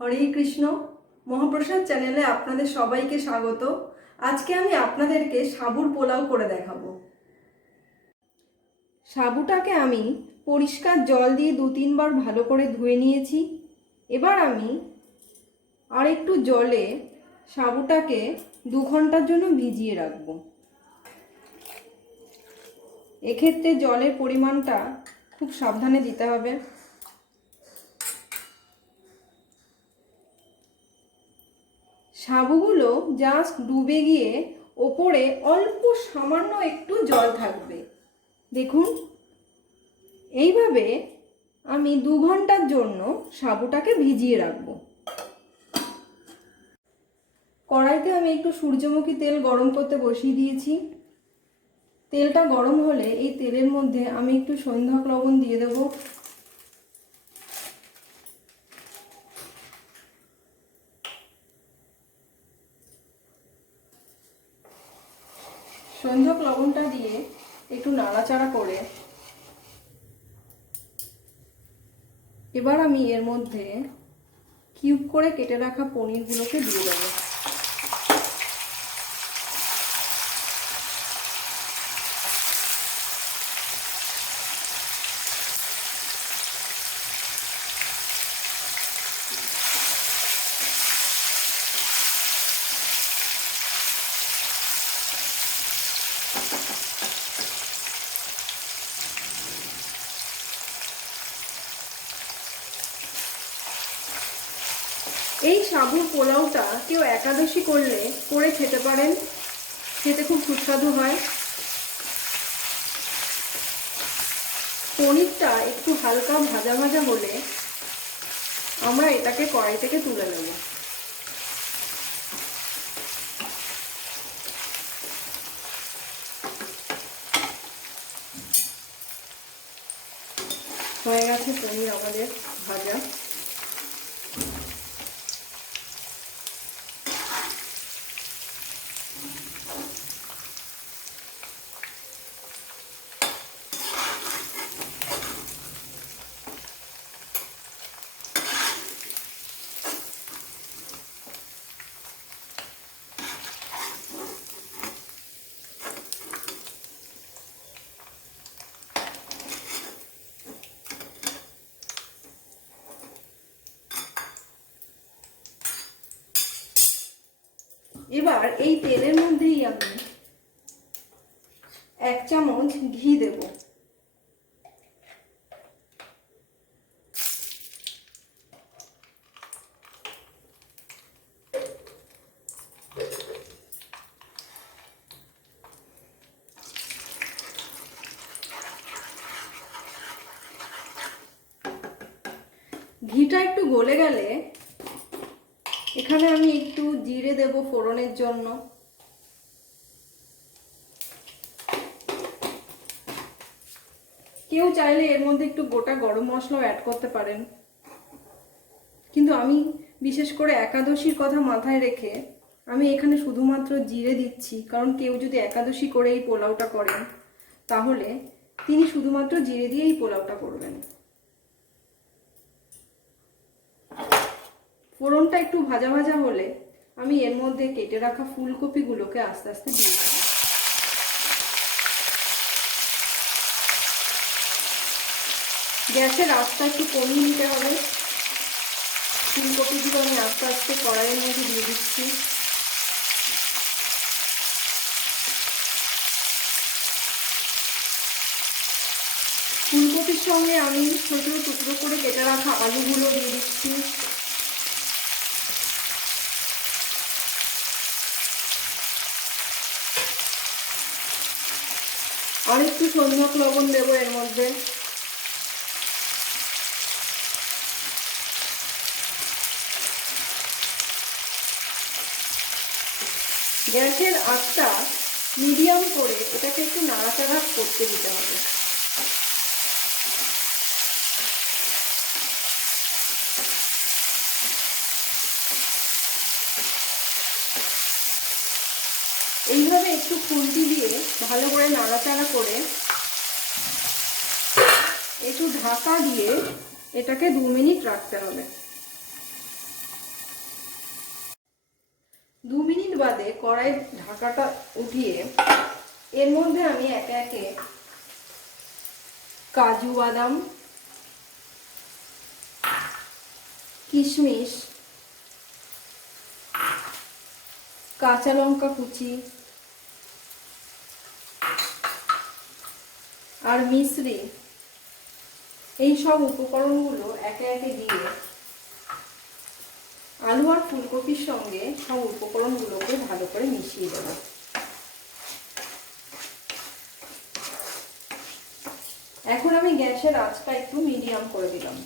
হরে কৃষ্ণ। মহাপ্রসাদ চ্যানেলে আপনাদের সবাইকে স্বাগত। আজকে আমি আপনাদেরকে সাবুর পোলাও করে দেখাবো। সাবুটাকে আমি পরিষ্কার জল দিয়ে 2-3 বার ভালো করে ধুয়ে নিয়েছি। এবার আমি আর একটু জলে সাবুটাকে 2 ঘন্টার জন্য ভিজিয়ে রাখবো। এক্ষেত্রে জলের পরিমাণটা খুব সাবধানে দিতে হবে। সাবুগুলো জাস্ট ডুবে গিয়ে ওপরে অল্প সামান্য একটু জল থাকবে। দেখুন, এইভাবে আমি 2 ঘন্টার জন্য সাবুটাকে ভিজিয়ে রাখবো। কড়াইতে আমি একটু সূর্যমুখী তেল গরম করতে বসিয়ে দিয়েছি। তেলটা গরম হলে এই তেলের মধ্যে আমি একটু সন্ধ্যক লবণ দিয়ে দেব। সন্ধ্যক লবণটা দিয়ে একটু নাড়াচাড়া করে এবার আমি এর মধ্যে কিউব করে কেটে রাখা পনিরগুলোকে দিয়ে দেবো। এই সাবুর পোলাওটা কেউ একাদশী করলে করে খেতে পারেন, খেতে খুব সুস্বাদু হয়। পনিরটা একটু হালকা ভাজা ভাজা হলে আমরা এটাকে কড়াই থেকে তুলে নেব। হয়ে গেছে পনির আমাদের ভাজা। এবার এই তেলের মধ্যেই আমি 1 চামচ ঘি দেব। ঘিটা একটু গলে গেলে এখানে আমি একটু জিরে দেব ফোড়নের জন্য। কেউ চাইলে এর মধ্যে একটু গোটা গরম মশলাও অ্যাড করতে পারেন, কিন্তু আমি বিশেষ করে একাদশীর কথা মাথায় রেখে আমি এখানে শুধুমাত্র জিরে দিচ্ছি। কারণ কেউ যদি একাদশী করে এই পোলাওটা করেন তাহলে তিনি শুধুমাত্র জিরে দিয়ে এই পোলাওটা করবেন। ফোড়নটা একটু ভাজা ভাজা হলে আমি এর মধ্যে কেটে রাখা ফুলকপিগুলোকে আস্তে আস্তে দিয়ে দেব। গ্যাসের আঁচটা একটু কমিয়ে নিতে হবে। ফুলকপিগুলো আমি আস্তে আস্তে কড়াইয়ের মধ্যে দিয়ে দিচ্ছি। ফুলকপির সঙ্গে আমি ছোট ছোট টুকরো করে কেটে রাখা আলুগুলো দিয়ে দিচ্ছি। আর একটু সন্ধ্যক লবণ দেবো এর মধ্যে। গ্যাসের আঁচটা মিডিয়াম করে এটাকে একটু নাড়াচাড়া করতে দিতে হবে। এইভাবে একটু খুন্তি দিয়ে ভালো করে নাড়াচাড়া করে একটু ঢাকা দিয়ে এটাকে 2 মিনিট রাখতে হবে। বাদে কড়াইয়ের ঢাকাটা উঠিয়ে এর মধ্যে আমি একে একে কাজু বাদাম, কিশমিশ, কাঁচা লঙ্কা কুচি আর মিশ্রি, এই সব উপকরণগুলো একে একে দিয়ে আলু আর ফুলকপির সঙ্গে সব উপকরণগুলোকে ভালো করে মিশিয়ে দেব। এখন আমি গ্যাসের আঁচটা একটু মিডিয়াম করে দিলাম।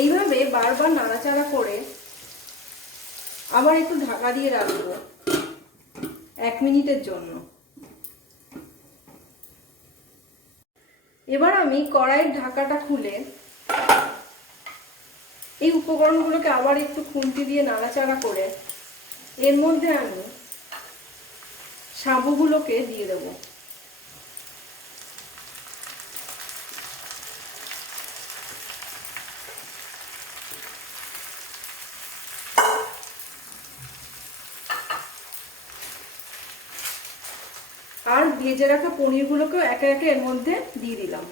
এইভাবে বারবার নাড়াচাড়া করে আবার একটু ঢাকা দিয়ে রাখবো 1 মিনিটের জন্য। এবার আমি কড়াইয়ের ঢাকাটা খুলে এই উপকরণগুলোকে আবার একটু খুন্তি দিয়ে নাড়াচাড়া করে এর মধ্যে আমি সাবুগুলোকে দিয়ে দেবো। আর ভেজে রাখা পনিরগুলোকেও একে একে এর মধ্যে দিয়ে দিলাম।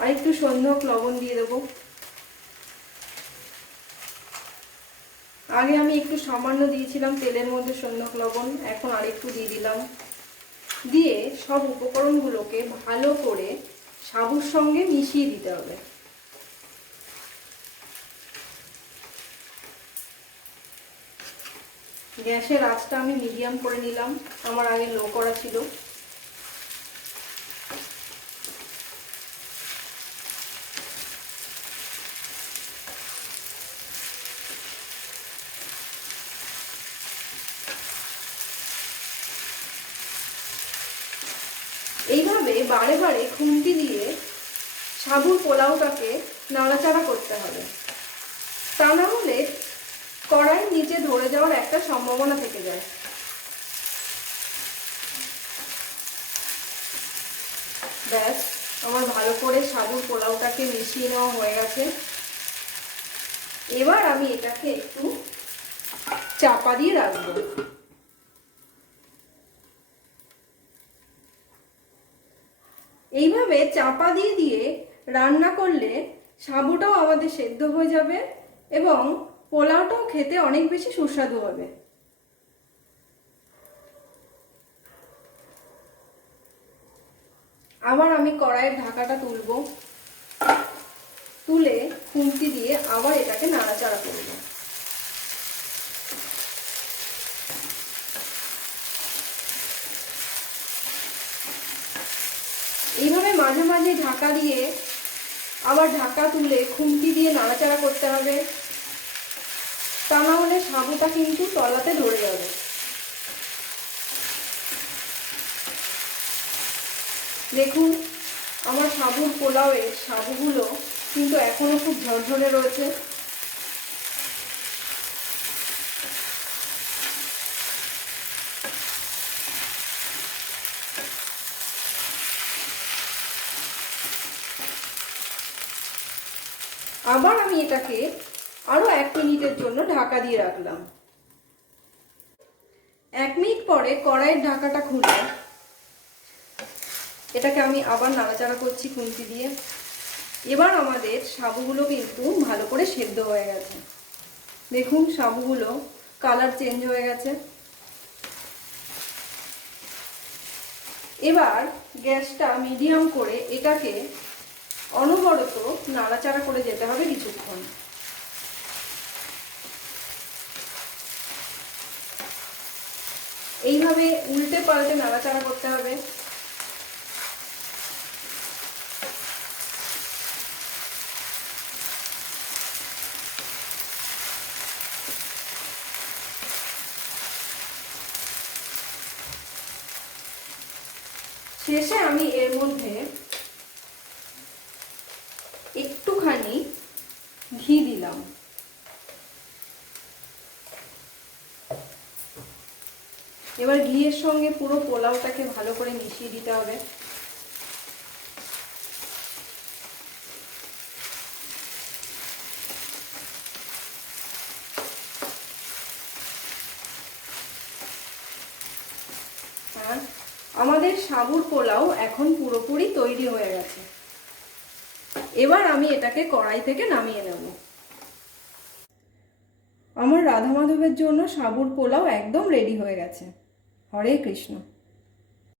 আর একটু সন্ধক লবণ দিয়ে দেবো। আগে আমি একটু সামান্য দিয়েছিলাম তেলের মধ্যে সন্ধক লবণ, এখন আর একটু দিয়ে দিলাম। দিয়ে সব উপকরণগুলোকে ভালো করে সাবুর সঙ্গে মিশিয়ে দিতে হবে। গ্যাসের আঁচটা আমি মিডিয়াম করে নিলাম, আমার আগে লো করা ছিল। এইভাবে বারে বারে খুন্তি দিয়ে সাবুর পোলাওটাকে নাড়াচাড়া করতে হবে, তা না হলে কড়াইয়ের নিচে ধরে যাওয়ার একটা সম্ভাবনা থেকে যায়। ব্যাস, আমার ভালো করে সাবুর পোলাওটাকে মিশিয়ে নেওয়া হয়ে গেছে। এবার আমি এটাকে একটু চাপা দিয়ে রাখবো। এইভাবে চাপা দিয়ে দিয়ে রান্না করলে সাবুটাও আমাদের সেদ্ধ হয়ে যাবে এবং পোলাওটাও খেতে অনেক বেশি সুস্বাদু হবে। আবার আমি কড়াইয়ের ঢাকাটা তুলবো, তুলে খুন্তি দিয়ে আবার এটাকে নাড়াচাড়া করব। এইভাবে মাঝে মাঝে ঢাকা দিয়ে আবার ঢাকা তুলে খুন্তি দিয়ে নাড়াচাড়া করতে হবে, তা না হলে সাবুটা কিন্তু তলাতে ধরে যাবে। দেখুন, আমার সাবুর পোলাওয়ের সাবুগুলো কিন্তু এখনো খুব ঝরঝরে রয়েছে। আবার আমি এটাকে আরো 1 মিনিটের জন্য ঢাকা দিয়ে রাখলাম। 1 মিনিট পরে কড়াইয়ের ঢাকাটা খুলে এটাকে আমি আবার নাড়াচাড়া করছি খুন্তি দিয়ে। এবার আমাদের সাবুগুলো কিন্তু ভালো করে সেদ্ধ হয়ে গেছে। দেখুন, সাবুগুলো কালার চেঞ্জ হয়ে গেছে। এবার গ্যাসটা মিডিয়াম করে এটাকে অনবরত নাড়াচাড়া করে যেতে হবে কিছুক্ষণ। এইভাবে উল্টে পাল্টে নাড়াচাড়া করতে হবে। শেষে আমি এর মধ্যে এবার ঘিয়ের সঙ্গে পুরো পোলাওটাকে ভালো করে মিশিয়ে দিতে হবে। আর আমাদের সাবুর পোলাও এখন পুরোপুরি তৈরি হয়ে গেছে। এবার আমি এটাকে কড়াই থেকে নামিয়ে নেব। আমার রাধা মাধবের জন্য সাবুর পোলাও একদম রেডি হয়ে গেছে। হরে কৃষ্ণ।